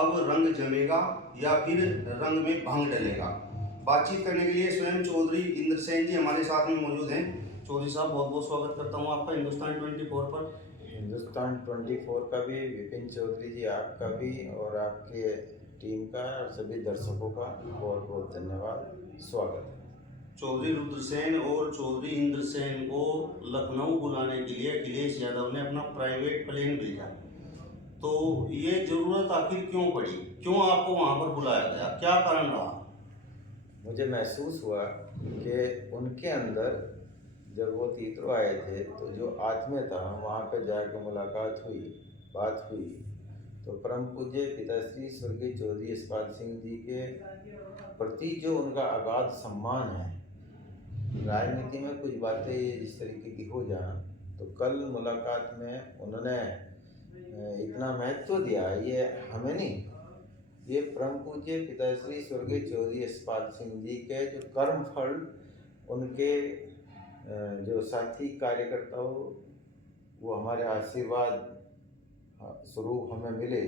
अब रंग जमेगा या फिर रंग में भंग डलेगा। बातचीत करने के लिए स्वयं चौधरी इंद्रसेन जी हमारे साथ में मौजूद हैं। चौधरी साहब, बहुत बहुत स्वागत करता हूं आपका हिंदुस्तान 24 पर। हिंदुस्तान 24 का भी, विपिन चौधरी जी आपका भी और आपके टीम का और सभी दर्शकों का बहुत बहुत धन्यवाद, स्वागत है। चौधरी रुद्रसेन और चौधरी इंद्रसेन को लखनऊ बुलाने के लिए अखिलेश यादव ने अपना प्राइवेट प्लेन भेजा, तो ये जरूरत आखिर क्यों पड़ी? क्यों आपको वहां पर बुलाया गया? क्या कारण रहा? मुझे महसूस हुआ कि उनके अंदर जब वो तीतरो आए थे तो जो आत्मीय था, वहाँ पे जाकर मुलाकात हुई, बात हुई, तो परम पूज्य पिताश्री स्वर्गीय चौधरी यशपाल सिंह जी के प्रति जो उनका अगाध सम्मान है, राजनीति में कुछ बातें इस तरीके की हो जाए तो कल मुलाकात में उन्होंने इतना महत्व दिया, ये हमें नहीं, ये परम पूज्य पिताश्री स्वर्गीय चौधरी यशपाल सिंह जी के जो कर्म फल, उनके जो साथी कार्यकर्ताओं, वो हमारे आशीर्वाद स्वरूप हमें मिले,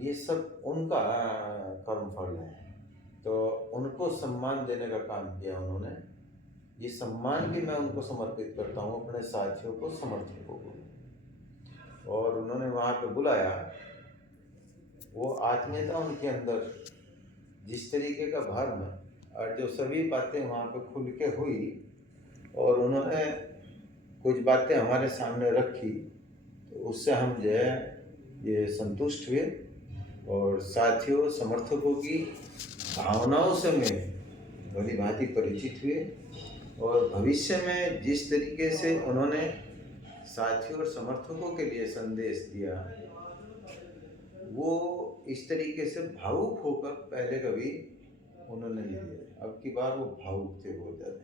ये सब उनका कर्म फल है। तो उनको सम्मान देने का काम किया उन्होंने। ये सम्मान भी मैं उनको समर्पित करता हूँ, अपने साथियों को, समर्थकों को। और उन्होंने वहाँ पे बुलाया, वो आत्मीयता उनके अंदर जिस तरीके का भाव में, और जो सभी बातें वहाँ पे खुल के हुई और उन्होंने कुछ बातें हमारे सामने रखी, तो उससे हम जो है ये संतुष्ट हुए और साथियों, समर्थकों की भावनाओं से मैं भली भांति परिचित हुए और भविष्य में जिस तरीके से उन्होंने साथियों और समर्थकों के लिए संदेश दिया, वो इस तरीके से भावुक होकर पहले कभी उन्होंने नहीं दिया। अब की बार वो भावुक थे बहुत ज़्यादा।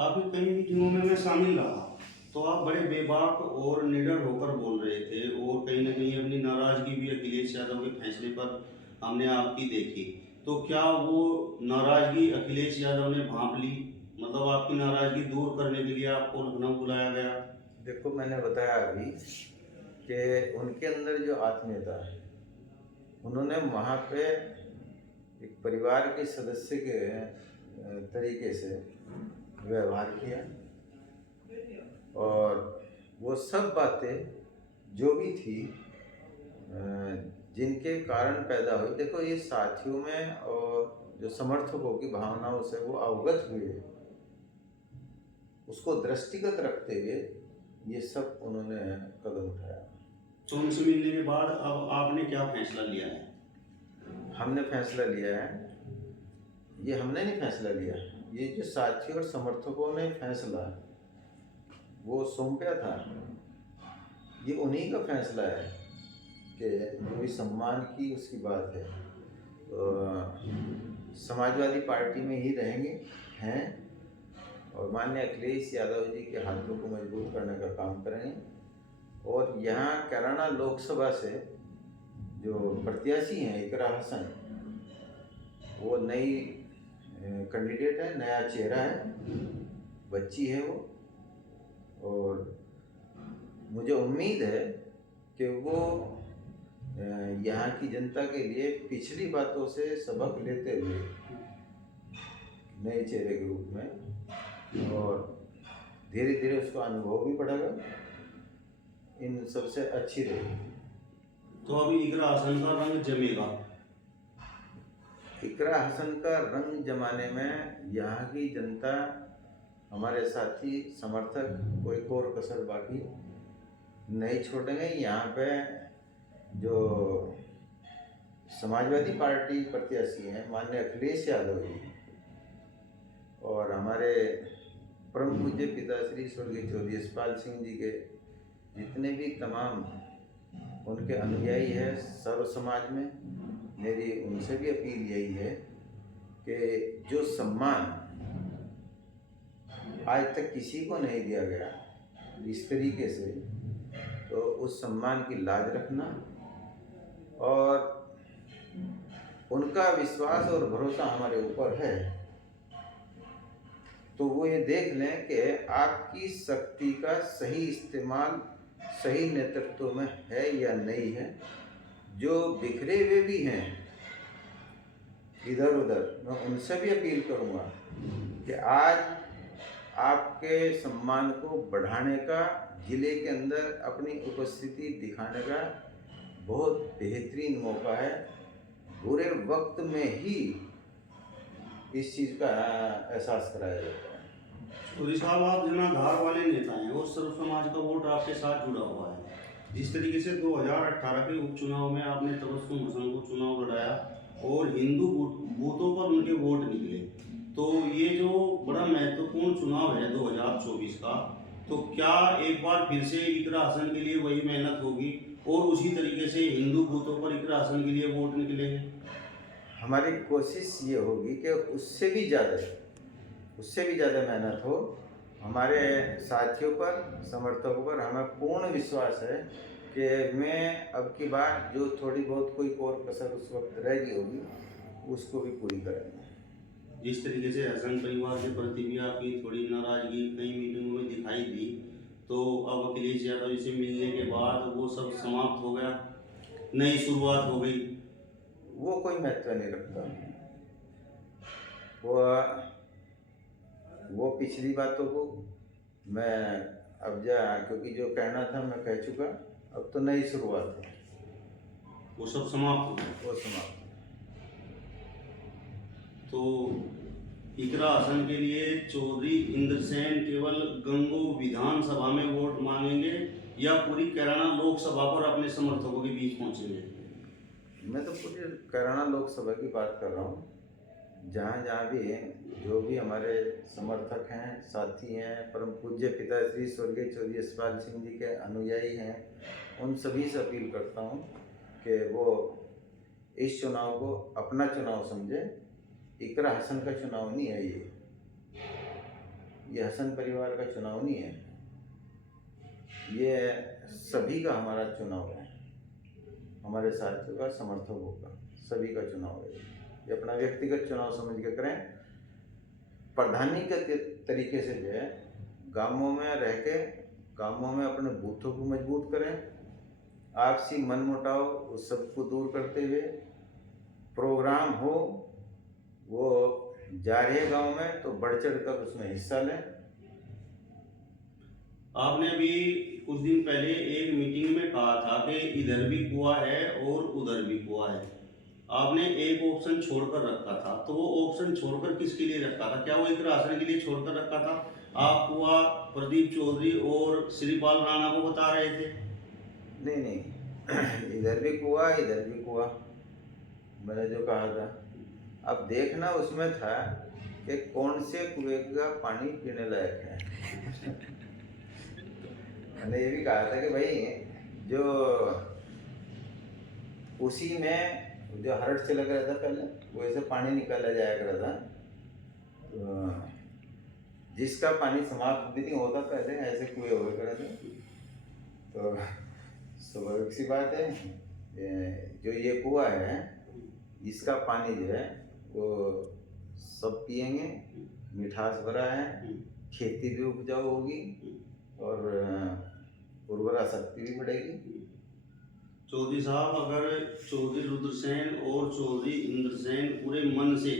आप कई मीटिंगों में मैं शामिल रहा, तो आप बड़े बेबाक और निडर होकर बोल रहे थे और कहीं ना कहीं अपनी नाराजगी भी अखिलेश यादव के फैसले पर हमने आपकी देखी। तो क्या वो नाराजगी अखिलेश यादव ने भांप ली? मतलब आपकी नाराजगी दूर करने के लिए आपको लखनऊ बुलाया गया? देखो, मैंने बताया अभी कि उनके अंदर जो आत्मीयता है, उन्होंने वहाँ पे एक परिवार के सदस्य के तरीके से व्यवहार किया और वो सब बातें जो भी थी जिनके कारण पैदा हुई, देखो ये साथियों में और जो समर्थकों की भावनाओं से वो अवगत हुए, उसको दृष्टिगत रखते हुए ये सब उन्होंने कदम उठाया। तो उनसे मिलने के बाद अब आपने क्या फैसला लिया है? हमने फैसला लिया है, ये हमने नहीं फैसला लिया, ये जो साथियों और समर्थकों ने फैसला वो सौंपा था, ये उन्हीं का फैसला है कि जो भी सम्मान की उसकी बात है, तो समाजवादी पार्टी में ही रहेंगे हैं और माननीय अखिलेश यादव जी के हाथों को मजबूत करने का काम करेंगे। और यहाँ कैराना लोकसभा से जो प्रत्याशी हैं इकरा हसन, वो नई कैंडिडेट है, नया चेहरा है, बच्ची है वो, और मुझे उम्मीद है कि वो यहाँ की जनता के लिए पिछली बातों से सबक लेते हुए नए चेहरे के रूप में, और धीरे धीरे उसको अनुभव भी बढ़ेगा, इन सबसे अच्छी रहेगी। तो अभी इकरा हसन का रंग जमेगा? इकरा हसन का रंग जमाने में यहाँ की जनता, हमारे साथी समर्थक कोई कोर कसर बाकी नहीं छोड़ेंगे। यहाँ पे जो समाजवादी पार्टी प्रत्याशी हैं माननीय अखिलेश यादव जी और हमारे परम पूज्य पिताश्री स्वर्गीय चौधरी यशपाल सिंह जी के जितने भी तमाम उनके अनुयायी है सर्व समाज में, मेरी उनसे भी अपील यही है कि जो सम्मान आज तक किसी को नहीं दिया गया इस तरीके से, तो उस सम्मान की लाज रखना और उनका विश्वास और भरोसा हमारे ऊपर है, तो वो ये देख लें कि आपकी शक्ति का सही इस्तेमाल सही नेतृत्व में है या नहीं है। जो बिखरे हुए भी हैं इधर उधर, मैं उनसे भी अपील करूँगा कि आज आपके सम्मान को बढ़ाने का, जिले के अंदर अपनी उपस्थिति दिखाने का बहुत बेहतरीन मौका है। बुरे वक्त में ही इस चीज़ का एहसास कराया जाता है। चौधरी साहब, आप जनाधार वाले नेता हैं और सर्व समाज का वोट आपके साथ जुड़ा हुआ है। जिस तरीके से 2018 के उपचुनाव में आपने तबस्सुम हसन को चुनाव लड़ाया और हिंदू बूथों पर उनके वोट निकले, तो ये जो बड़ा महत्वपूर्ण चुनाव है 2024 का, तो क्या एक बार फिर से इकरा हसन के लिए वही मेहनत होगी और उसी तरीके से हिंदू बूथों पर इकरा हसन के लिए वोट निकलेंगे? हमारी कोशिश ये होगी कि उससे भी ज़्यादा मेहनत हो। हमारे साथियों पर, समर्थकों पर हमें पूर्ण विश्वास है कि मैं अब की बार जो थोड़ी बहुत कोई और कसर उस वक्त रह गई होगी उसको भी पूरी करेंगे। जिस तरीके से हसन परिवार के प्रति भी आपकी थोड़ी नाराजगी कई मीटिंगों में दिखाई दी, तो अब अखिलेश यादव जी से मिलने के बाद वो सब समाप्त हो गया, नई शुरुआत हो गई? वो कोई महत्व नहीं रखता। वो पिछली बातों को मैं अब क्योंकि जो कहना था मैं कह चुका, अब तो नई शुरुआत है। वो सब समाप्त हो गया। वो समाप्त। तो इकरा हसन के लिए चौधरी इंद्रसेन केवल गंगो विधानसभा में वोट मांगेंगे या पूरी कैराना लोकसभा पर अपने समर्थकों के बीच पहुंचेंगे? मैं तो पूरी कैराना लोकसभा की बात कर रहा हूँ। जहाँ भी जो भी हमारे समर्थक हैं, साथी हैं, परम पूज्य पिताश्री स्वर्गीय चौधरी यशपाल सिंह जी के अनुयायी हैं, उन सभी से अपील करता हूँ कि वो इस चुनाव को अपना चुनाव समझें। इकरा हसन का चुनाव नहीं है ये हसन परिवार का चुनाव नहीं है, ये सभी का हमारा चुनाव है, हमारे साथियों का, समर्थकों का, सभी का चुनाव है। ये अपना व्यक्तिगत चुनाव समझ के करें। प्रधानी के तरीके से जो है गांवों में रह के, गांवों में अपने बूथों को मजबूत करें, आपसी मनमुटाव उस सबको दूर करते हुए प्रोग्राम हो, वो जा रहे हैं गाँव में तो बढ़ चढ़ कर उसमें हिस्सा लें। आपने अभी कुछ दिन पहले एक मीटिंग में कहा था कि इधर भी कुआं है और उधर भी कुआं है। आपने एक ऑप्शन छोड़कर रखा था, तो वो ऑप्शन छोड़कर किसके लिए रखा था? क्या वो इकरा हसन के लिए छोड़कर रखा था? आप कुआं प्रदीप चौधरी और श्रीपाल राणा को बता रहे थे। नहीं, इधर भी कुआं, इधर भी कुआं, मैंने जो कहा था। अब देखना उसमें था कि कौन से कुएं का पानी पीने लायक है। मैंने ये भी कहा था कि भाई जो उसी में जो हरड़ से लग रहा था पहले, वैसे पानी निकाला जाया कर रहा था, तो जिसका पानी समाप्त भी नहीं होता पहले, ऐसे कुएं हुए करे थे। तो स्वाभाविक सी बात है, जो ये कुआं है इसका पानी जो है वो सब पिएंगे, मिठास भरा है, खेती भी उपजाऊ होगी और उर्वरा शक्ति भी बढ़ेगी। चौधरी साहब, अगर चौधरी रुद्रसेन और चौधरी इंद्रसेन पूरे मन से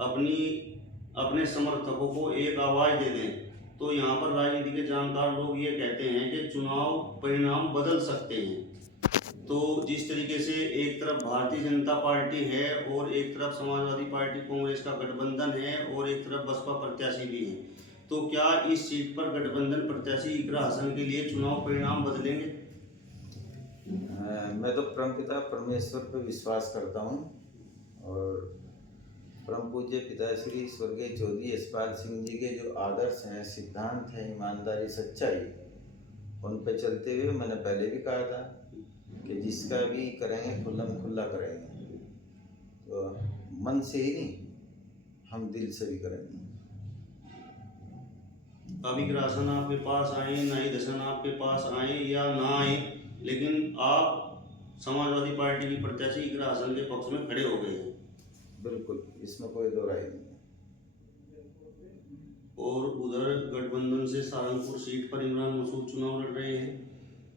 अपने समर्थकों को एक आवाज़ दे दें, तो यहाँ पर राजनीति के जानकार लोग ये कहते हैं कि चुनाव परिणाम बदल सकते हैं। तो जिस तरीके से एक तरफ भारतीय जनता पार्टी है और एक तरफ समाजवादी पार्टी कांग्रेस का गठबंधन है और एक तरफ बसपा प्रत्याशी भी है, तो क्या इस सीट पर गठबंधन प्रत्याशी इकरा हसन के लिए चुनाव परिणाम बदलेंगे? मैं तो परमपिता परमेश्वर पर विश्वास करता हूँ और परम पूज्य पिताश्री स्वर्गीय चौधरी यशपाल सिंह जी के जो आदर्श हैं, सिद्धांत हैं, ईमानदारी, सच्चाई, उन पर चलते हुए मैंने पहले भी कहा था कि जिसका भी करेंगे खुल्लम खुल्ला करेंगे, तो मन से ही नहीं, हम दिल से भी करेंगे। अब इकरा हसन आपके पास आए, नाहिद हसन आपके पास आए या ना आए, लेकिन आप समाजवादी पार्टी की प्रत्याशी इकरा हसन के पक्ष में खड़े हो गए हैं। बिल्कुल, इसमें कोई दो राय नहीं है। और उधर गठबंधन से सहारनपुर सीट पर इमरान मसूद चुनाव लड़ रहे हैं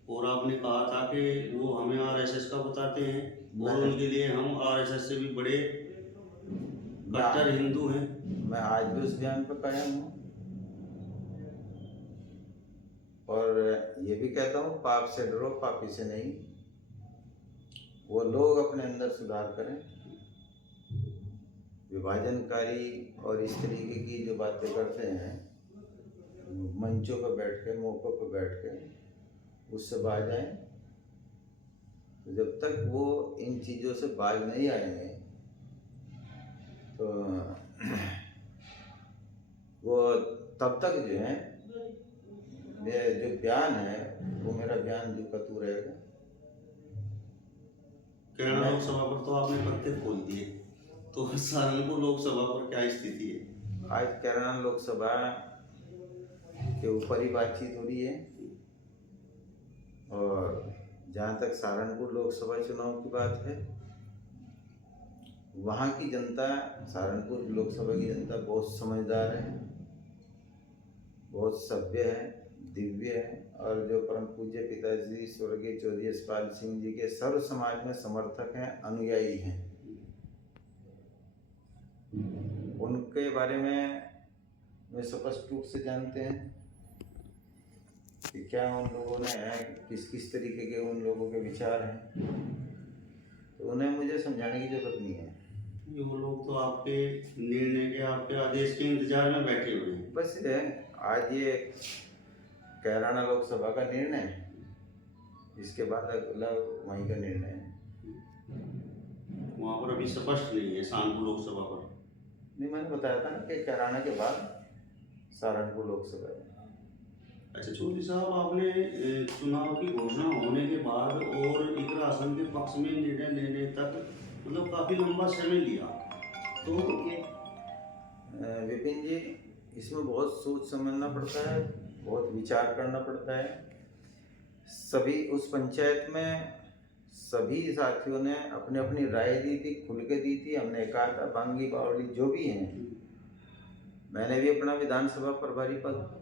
और आपने कहा था कि वो हमें आरएसएस का बताते हैं और मैंने- उनके लिए हम आरएसएस से भी बड़े कट्टर हिंदू हैं। मैं आज भी उस बयान पर कायम हूँ और ये भी कहता हूँ, पाप से डरो, पापी से नहीं। वो लोग अपने अंदर सुधार करें। विभाजनकारी और इस तरीके की जो बातें करते हैं मंचों पर बैठ के, मौक़ों पर बैठ के, उससे बाज आए। तो जब तक वो इन चीज़ों से बाज नहीं आएंगे तो वो तब तक जो है, ये जो बयान है वो मेरा बयान जो कतू रहेगा। कैराना लोकसभा पर तो आपने पत्ते खोल दिए, तो सहारनपुर लोकसभा पर क्या स्थिति है? आज कैराना लोकसभा के ऊपर ही बातचीत हो रही है और जहाँ तक सहारनपुर लोकसभा चुनाव की बात है, वहाँ की जनता, सहारनपुर लोकसभा की जनता बहुत समझदार है, बहुत सभ्य है, दिव्य है और जो परम पूज्य पिताजी स्वर्गीय चौधरी यशपाल सिंह जी के सर्व समाज में समर्थक हैं, अनुयायी हैं। उनके बारे में वे स्पष्ट रूप से जानते हैं कि क्या उन लोगों ने, किस तरीके के उन लोगों के विचार हैं, तो उन्हें मुझे समझाने की जरूरत नहीं है। वो लोग तो आपके निर्णय के, आपके आदेश के इंतजार में बैठे हुए हैं। बस आज ये कैराना लोकसभा का निर्णय है, इसके बाद अगला वहीं का निर्णय है। वहाँ पर अभी स्पष्ट नहीं है सहारनपुर लोकसभा पर। नहीं, मैंने बताया था ना कि कैराना के बाद सहारनपुर लोकसभा है। अच्छा चौधरी साहब, आपने चुनाव की घोषणा होने के बाद और इकरा आसन के पक्ष में निर्णय लेने तक मतलब काफ़ी लंबा समय लिया, तो विपिन जी, इसमें बहुत सोच समझना पड़ता है, बहुत विचार करना पड़ता है। सभी उस पंचायत में सभी साथियों ने अपनी अपनी राय दी थी, खुल के दी थी। हमने कहा था बांगी बावली जो भी हैं, मैंने भी अपना विधानसभा प्रभारी पद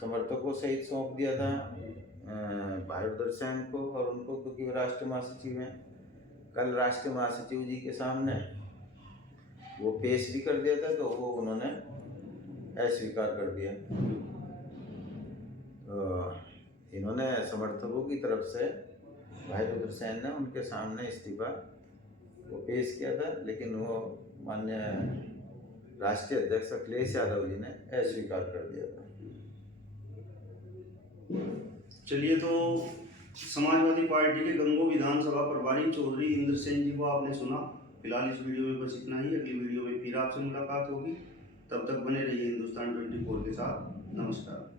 समर्थकों सहित सौंप दिया था भाई दर्शन को और उनको, क्योंकि राष्ट्रीय महासचिव हैं। कल राष्ट्रीय महासचिव जी के सामने वो पेश भी कर दिया था, तो वो उन्होंने अस्वीकार कर दिया। तो इन्होंने समर्थकों की तरफ से भाई रुद्रसेन ने उनके सामने इस्तीफा वो पेश किया था, लेकिन वो माननीय राष्ट्रीय अध्यक्ष अखिलेश यादव जी ने अस्वीकार कर दिया था। चलिए, तो समाजवादी पार्टी के गंगो विधानसभा प्रभारी चौधरी इंद्रसेन जी को आपने सुना। फिलहाल इस वीडियो में बस इतना ही। अगली वीडियो में फिर आपसे मुलाकात होगी। तब तक बने रहिए हिंदुस्तान 24 के साथ। नमस्कार।